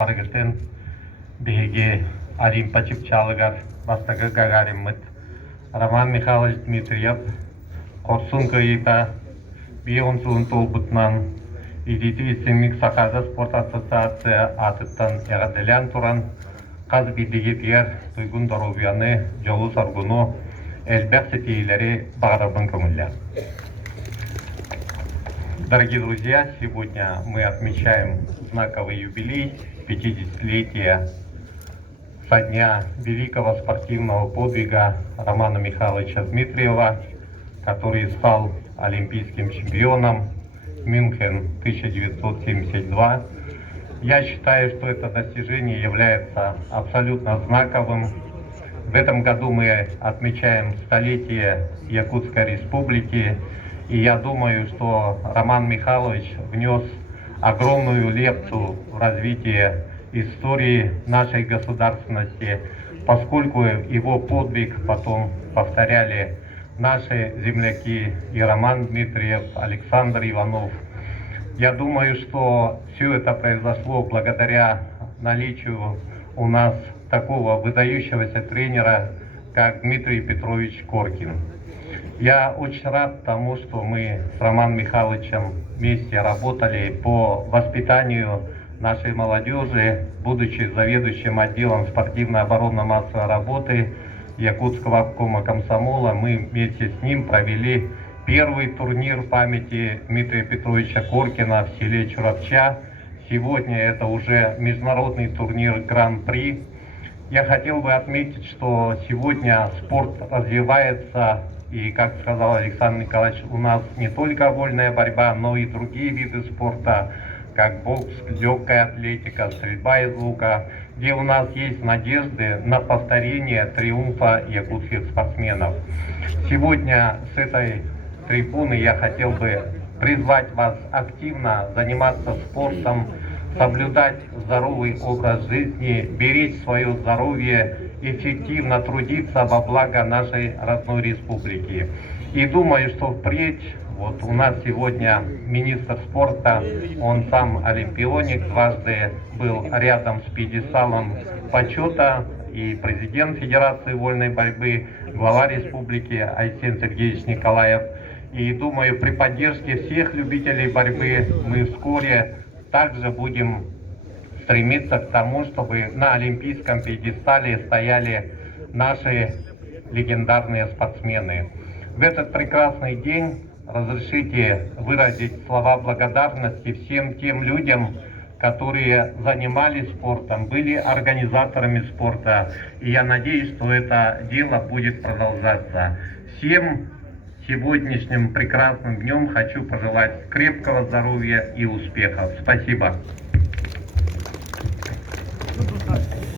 Аргытын беге Олимпа чалыгар бастага Гагариммыт Роман Михайлович Дмитриев Корсун кыйыта бион суын толбутнан идити исемик Сахаза спорт ассоциация атыттан ягаделян туран каз бидигитер туйгун доробияны жолу саргуну элбек сетейлери багарабын көңүллер. Дорогие друзья, сегодня мы отмечаем знаковый юбилей 50-летия со дня великого спортивного подвига Романа Михайловича Дмитриева, который стал олимпийским чемпионом Мюнхен 1972. Я считаю, что это достижение является абсолютно знаковым. В этом году мы отмечаем столетие Якутской Республики. И я думаю, что Роман Михайлович внес огромную лепту в развитие истории нашей государственности, поскольку его подвиг потом повторяли наши земляки и Роман Дмитриев, Александр Иванов. Я думаю, что все это произошло благодаря наличию у нас такого выдающегося тренера, как Дмитрий Петрович Коркин. Я очень рад тому, что мы с Романом Михайловичем вместе работали по воспитанию нашей молодежи, будучи заведующим отделом спортивно-оборонно-массовой работы Якутского обкома комсомола. Мы вместе с ним провели первый турнир памяти Дмитрия Петровича Коркина в селе Чуравча. Сегодня это уже международный турнир Гран-при. Я хотел бы отметить, что сегодня спорт развивается. И, как сказал Александр Николаевич, у нас не только вольная борьба, но и другие виды спорта, как бокс, легкая атлетика, стрельба из лука, где у нас есть надежды на повторение триумфа якутских спортсменов. Сегодня с этой трибуны я хотел бы призвать вас активно заниматься спортом, соблюдать здоровый образ жизни, беречь свое здоровье, эффективно трудиться во благо нашей родной республики. И думаю, что впредь, вот у нас сегодня министр спорта, он сам олимпионик, дважды был рядом с пьедесталом почета, и президент Федерации вольной борьбы, глава республики Айсен Сергеевич Николаев. И думаю, при поддержке всех любителей борьбы мы вскоре также будем стремиться к тому, чтобы на олимпийском пьедестале стояли наши легендарные спортсмены. В этот прекрасный день разрешите выразить слова благодарности всем тем людям, которые занимались спортом, были организаторами спорта. И я надеюсь, что это дело будет продолжаться. Всем сегодняшним прекрасным днем хочу пожелать крепкого здоровья и успехов. Спасибо.